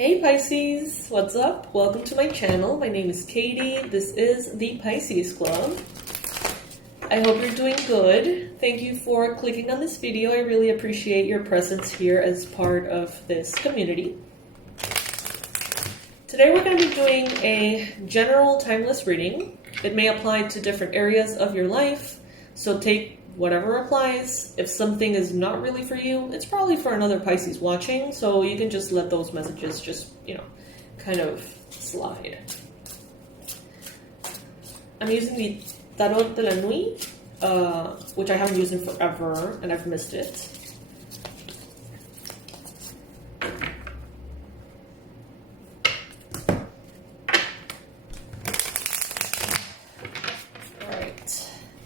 Hey Pisces, what's up? Welcome to my channel. My name is Katie. This is the Pisces Club. I hope you're doing good. Thank you for clicking on this video. I really appreciate your presence here as part of this community. Today we're going to be doing a general timeless reading. It may apply to different areas of your life, so take whatever applies. If something is not really for you, it's probably for another Pisces watching, so you can just let those messages just, kind of slide. I'm using the 𝗖𝗢𝗨𝗥𝗦𝗘𝗦, which I haven't used in forever, and I've missed it.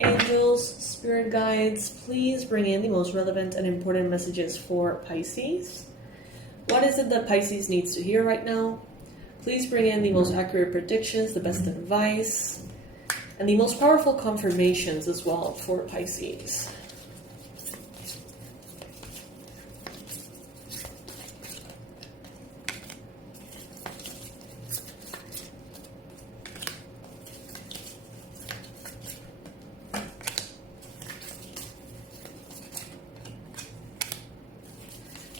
Angels, spirit guides, please bring in the most relevant and important messages for Pisces. What is it that Pisces needs to hear right now? Please bring in the most accurate predictions, the best advice, and the most powerful confirmations as well for Pisces.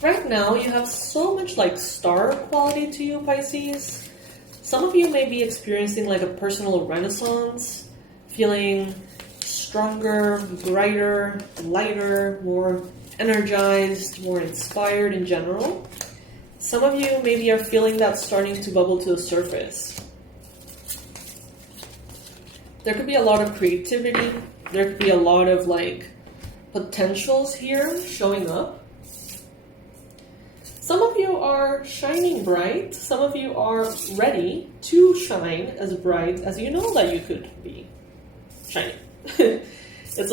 Right now, you have so much star quality to you, Pisces. Some of you may be experiencing a personal renaissance, feeling stronger, brighter, lighter, more energized, more inspired in general. Some of you maybe are feeling that starting to bubble to the surface. There could be a lot of creativity. There could be a lot of potentials here showing up. Some of you are shining bright. Some of you are ready to shine as bright as you know that you could be shining. It's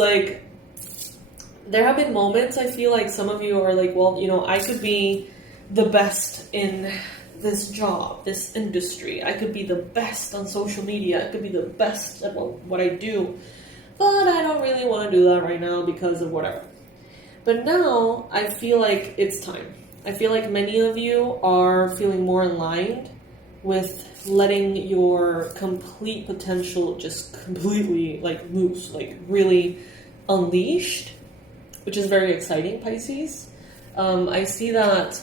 there have been moments I feel like some of you are I could be the best in this job, this industry. I could be the best on social media. I could be the best at what I do. But I don't really want to do that right now because of whatever. But now I feel like it's time. I feel like many of you are feeling more aligned with letting your complete potential just completely loose, really unleashed, which is very exciting, Pisces. I see that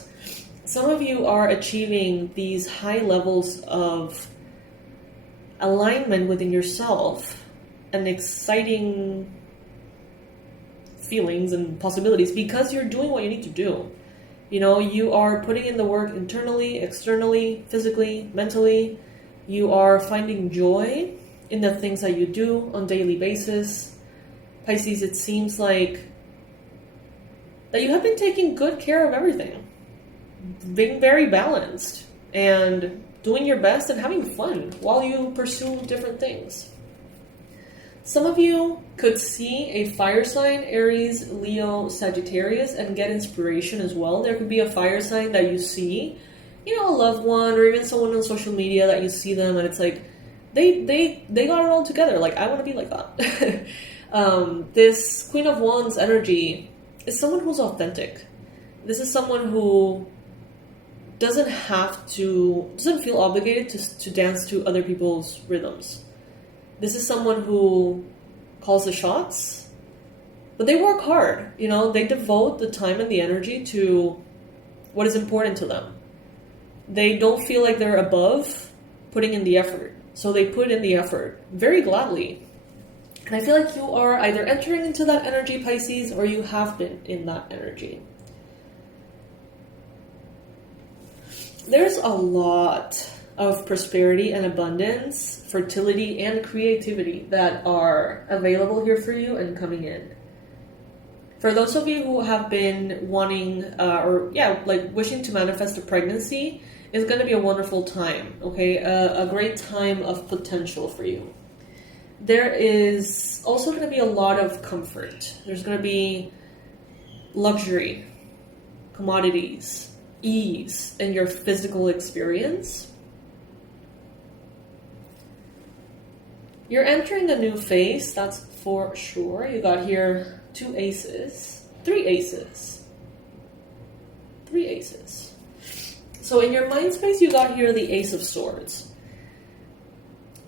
some of you are achieving these high levels of alignment within yourself and exciting feelings and possibilities because you're doing what you need to do. You are putting in the work internally, externally, physically, mentally. You are finding joy in the things that you do on a daily basis. Pisces, it seems like that you have been taking good care of everything. Being very balanced and doing your best and having fun while you pursue different things. Some of you could see a fire sign, Aries, Leo, Sagittarius, and get inspiration as well. There could be a fire sign that you see, a loved one or even someone on social media that you see them and it's they got it all together. I want to be like that. This Queen of Wands energy is someone who's authentic. This is someone who doesn't feel obligated to dance to other people's rhythms. This is someone who calls the shots, but they work hard. They devote the time and the energy to what is important to them. They don't feel like they're above putting in the effort. So they put in the effort very gladly. And I feel like you are either entering into that energy, Pisces, or you have been in that energy. There's a lot of prosperity and abundance, fertility and creativity that are available here for you and coming in. For those of you who have been wanting wishing to manifest a pregnancy, it's going to be a wonderful time, okay? A great time of potential for you. There is also going to be a lot of comfort. There's going to be luxury, commodities, ease in your physical experience. You're entering a new phase, that's for sure. You got here 3 aces. So So in your mind space, you got here the Ace of Swords.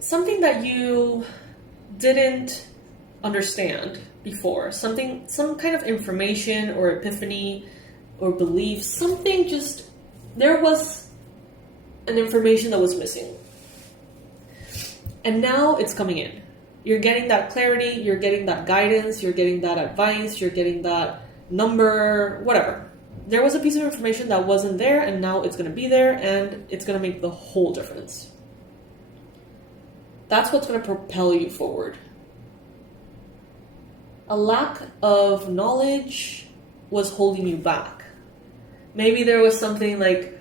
Something that you didn't understand before. Some kind of information or epiphany or belief. Something just, there was an information that was missing. And now it's coming in. You're getting that clarity, you're getting that guidance, you're getting that advice, you're getting that number, whatever. There was a piece of information that wasn't there, and now it's going to be there, and it's going to make the whole difference. That's what's going to propel you forward. A lack of knowledge was holding you back. Maybe there was something like,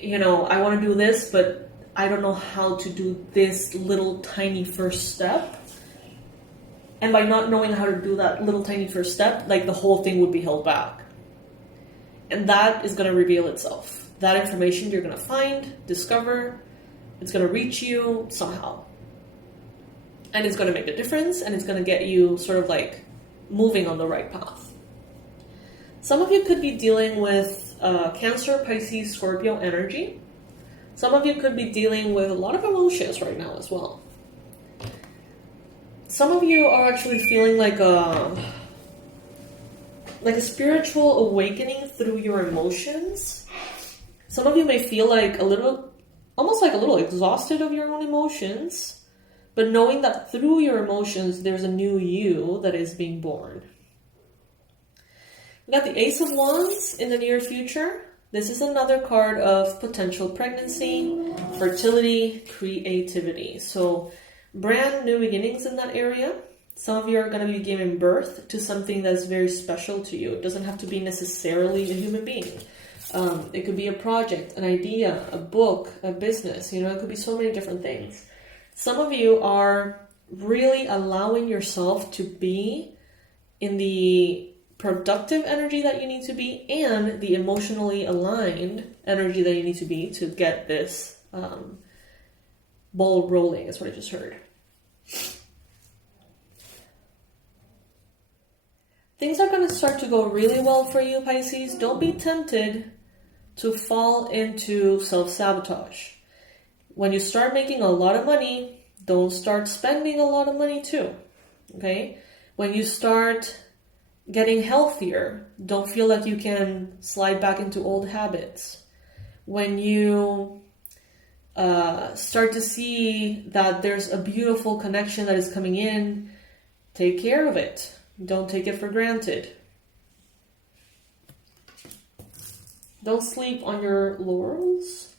I want to do this, but I don't know how to do this little tiny first step. And by not knowing how to do that little tiny first step, like the whole thing would be held back. And that is going to reveal itself. That information you're going to find, discover, it's going to reach you somehow. And it's going to make a difference, and it's going to get you sort of like moving on the right path. Some of you could be dealing with Cancer, Pisces, Scorpio energy. Some of you could be dealing with a lot of emotions right now as well. Some of you are actually feeling like a spiritual awakening through your emotions. Some of you may feel like almost like a little exhausted of your own emotions, but knowing that through your emotions, there's a new you that is being born. We got the Ace of Wands in the near future. This is another card of potential pregnancy, fertility, creativity. So brand new beginnings in that area. Some of you are going to be giving birth to something that's very special to you. It doesn't have to be necessarily a human being. It could be a project, an idea, a book, a business. It could be so many different things. Some of you are really allowing yourself to be in the productive energy that you need to be and the emotionally aligned energy that you need to be to get this ball rolling, is what I just heard. Things are going to start to go really well for you, Pisces. Don't be tempted to fall into self-sabotage. When you start making a lot of money, don't start spending a lot of money too, okay? When you start getting healthier, don't feel like you can slide back into old habits. When you start to see that there's a beautiful connection that is coming in, take care of it. Don't take it for granted. Don't sleep on your laurels.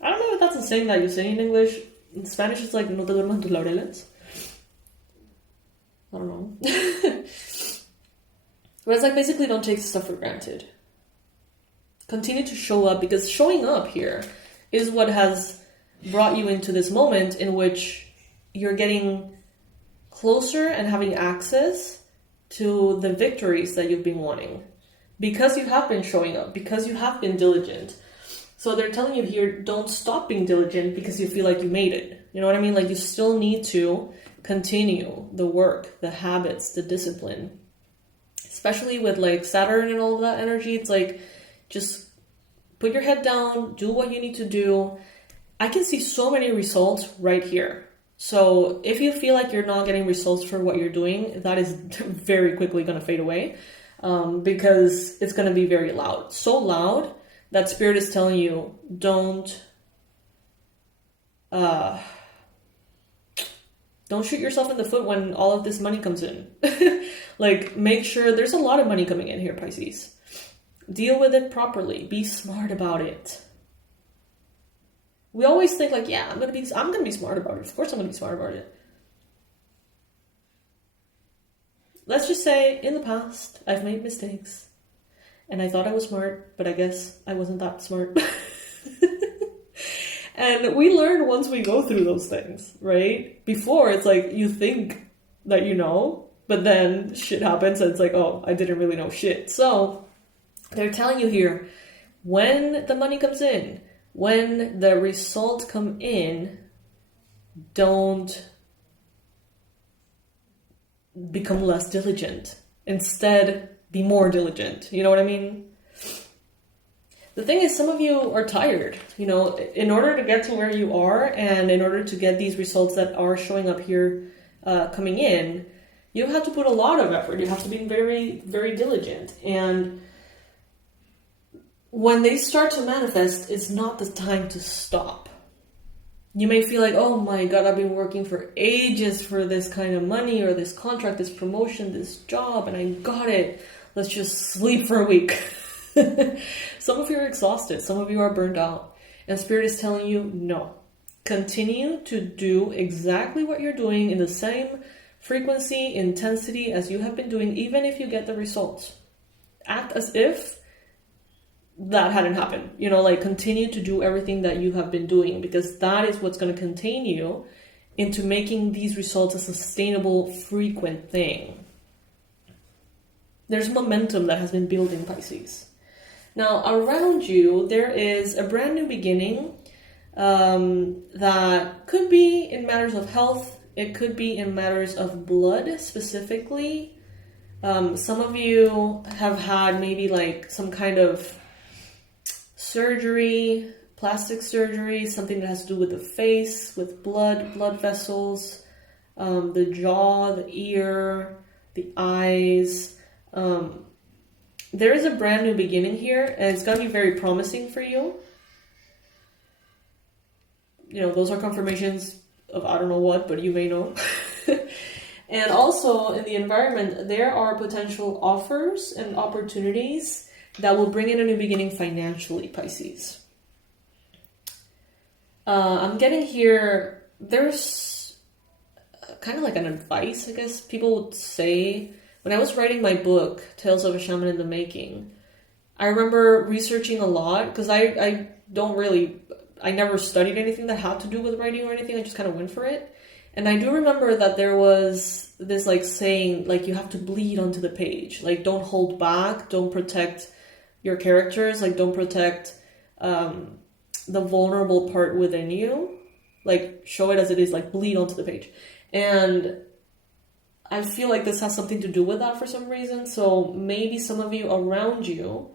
I don't know if that's a saying that you say in English. In Spanish, it's like, no te duermas en tus laureles. I don't know. But it's like, basically, don't take stuff for granted. Continue to show up, because showing up here is what has brought you into this moment in which you're getting closer and having access to the victories that you've been wanting. Because you have been showing up, because you have been diligent. So they're telling you here, don't stop being diligent because you feel like you made it. You know what I mean? Like, you still need to continue the work, the habits, the discipline. Especially with like Saturn and all of that energy, it's like, just put your head down, do what you need to do. I can see so many results right here. So if you feel like you're not getting results for what you're doing, that is very quickly going to fade away, because it's going to be very loud. So loud that Spirit is telling you, don't shoot yourself in the foot when all of this money comes in. Like, make sure there's a lot of money coming in here, Pisces. Deal with it properly. Be smart about it. We always think like, yeah, I'm gonna be smart about it. Of course I'm gonna be smart about it. Let's just say, in the past, I've made mistakes. And I thought I was smart, but I guess I wasn't that smart. And we learn once we go through those things, right? Before, it's like, you think that you know, but then shit happens and it's like, oh, I didn't really know shit. So they're telling you here, when the money comes in, when the results come in, don't become less diligent. Instead, be more diligent. You know what I mean? the thing is, some of you are tired. You know, in order to get to where you are and in order to get these results that are showing up here coming in, you have to put a lot of effort. You have to be very, very diligent. And when they start to manifest, it's not the time to stop. You may feel like, oh my God, I've been working for ages for this kind of money or this contract, this promotion, this job, and I got it. Let's just sleep for a week. Some of you are exhausted. Some of you are burned out. And Spirit is telling you, no. Continue to do exactly what you're doing in the same frequency, intensity as you have been doing, even if you get the results. Act as if that hadn't happened. You know, like continue to do everything that you have been doing, because that is what's going to contain you into making these results a sustainable, frequent thing. There's momentum that has been building, Pisces. Now, around you, there is a brand new beginning that could be in matters of health. It could be in matters of blood specifically. Some of you have had maybe like some kind of surgery, plastic surgery, something that has to do with the face, with blood vessels, the jaw, the ear, the eyes. There is a brand new beginning here, and it's going to be very promising for you. You know, those are confirmations of I don't know what, but you may know. And also in the environment, there are potential offers and opportunities that will bring in a new beginning financially, Pisces. I'm getting here, there's kind of like an advice, I guess people would say. When I was writing my book, Tales of a Shaman in the Making, I remember researching a lot, because I never studied anything that had to do with writing or anything. I just kind of went for it. And I do remember that there was this like saying, like you have to bleed onto the page. Like don't hold back, don't protect your characters, like don't protect the vulnerable part within you. Like show it as it is, like bleed onto the page. And I feel like this has something to do with that for some reason. So maybe some of you around you,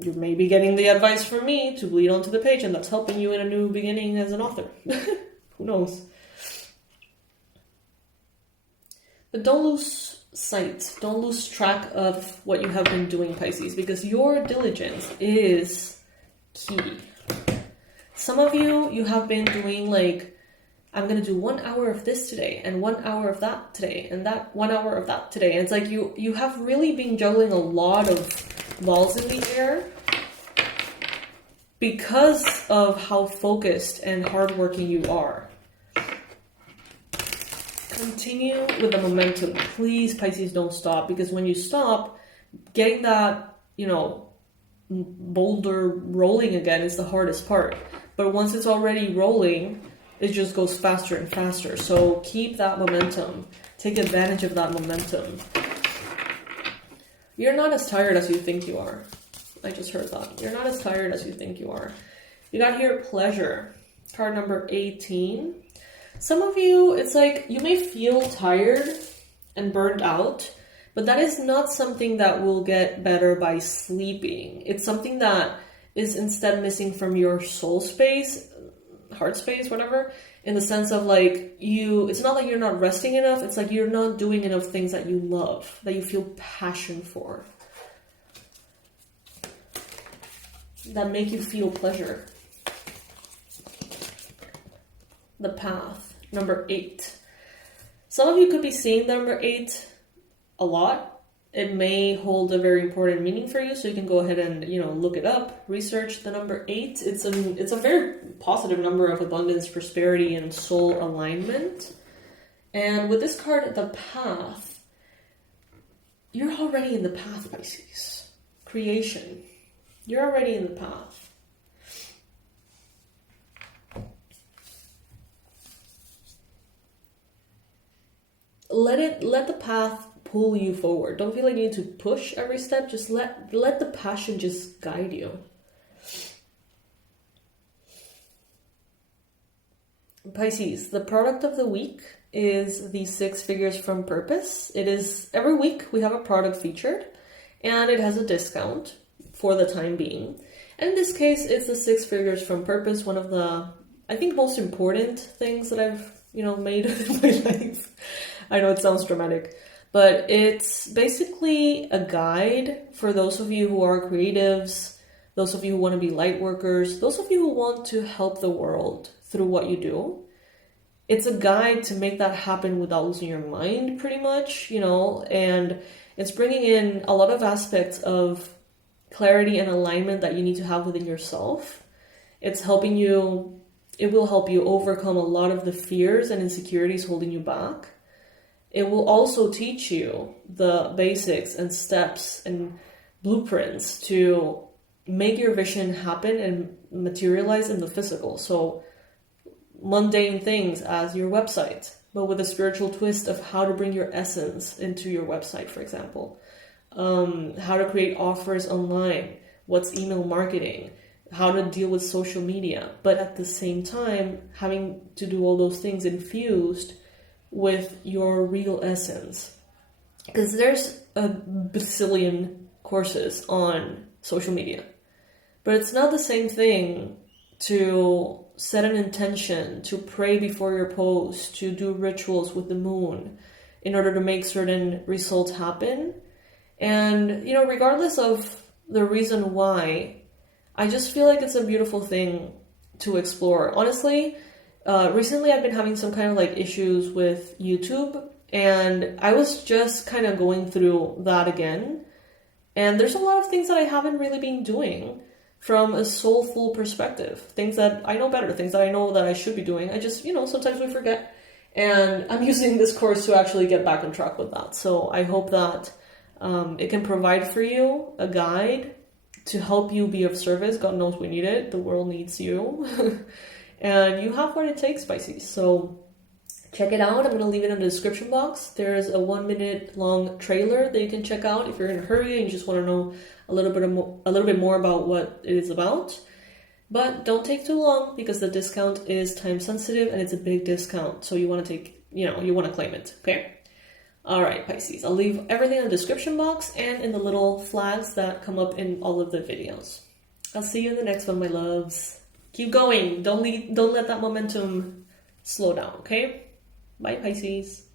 you may be getting the advice from me to bleed onto the page, and that's helping you in a new beginning as an author. Who knows? But don't lose sight. Don't lose track of what you have been doing, Pisces, because your diligence is key. Some of you have been doing like, I'm going to do 1 hour of this today and 1 hour of that today and that 1 hour of that today. And it's like you have really been juggling a lot of balls in the air because of how focused and hardworking you are. Continue with the momentum. Please, Pisces, don't stop, because when you stop, getting that, boulder rolling again is the hardest part. But once it's already rolling, it just goes faster and faster. So keep that momentum. Take advantage of that momentum. You're not as tired as you think you are. I just heard that. You're not as tired as you think you are. You got here pleasure. Card number 18. Some of you, it's like you may feel tired and burned out, but that is not something that will get better by sleeping. It's something that is instead missing from your soul space, heart space, whatever, in the sense of like it's not like you're not resting enough. It's like you're not doing enough things that you love, that you feel passion for, that make you feel pleasure. The path, number 8. Some of you could be seeing number 8 a lot. It may hold a very important meaning for you, so you can go ahead and look it up, research the number 8. It's a very positive number of abundance, prosperity, and soul alignment. And with this card, the path, you're already in the path, Pisces. Creation. You're already in the path. Let the path pull you forward. Don't feel like you need to push every step. Just let the passion just guide you. Pisces, the product of the week is the 6 figures from Purpose. It is every week we have a product featured, and it has a discount for the time being. And in this case, it's the 6 figures from purpose, one of the, I think, most important things that I've, made in my life. I know it sounds dramatic, but it's basically a guide for those of you who are creatives, those of you who want to be light workers, those of you who want to help the world through what you do. It's a guide to make that happen without losing your mind, pretty much, and it's bringing in a lot of aspects of clarity and alignment that you need to have within yourself. It will help you overcome a lot of the fears and insecurities holding you back. It will also teach you the basics and steps and blueprints to make your vision happen and materialize in the physical. So mundane things as your website, but with a spiritual twist of how to bring your essence into your website, for example. How to create offers online, what's email marketing, how to deal with social media, but at the same time, having to do all those things infused with your real essence. Because there's a bazillion courses on social media, but it's not the same thing to set an intention, to pray before your post, to do rituals with the moon in order to make certain results happen. And, regardless of the reason why, I just feel like it's a beautiful thing to explore. Honestly, recently I've been having some kind of issues with YouTube, and I was just kind of going through that again. And there's a lot of things that I haven't really been doing from a soulful perspective. Things that I know better, things that I know that I should be doing. I just, sometimes we forget. And I'm using this course to actually get back on track with that. So I hope that it can provide for you a guide to help you be of service. God knows we need it. The world needs you. And you have what it takes, Pisces. So check it out. I'm going to leave it in the description box. There's a 1-minute long trailer that you can check out if you're in a hurry and you just want to know a little bit more about what it is about. But don't take too long, because the discount is time sensitive and it's a big discount. So you want to you want to claim it. Okay. All right, Pisces. I'll leave everything in the description box and in the little flags that come up in all of the videos. I'll see you in the next one, my loves. Keep going. Don't let that momentum slow down, okay? Bye, Pisces.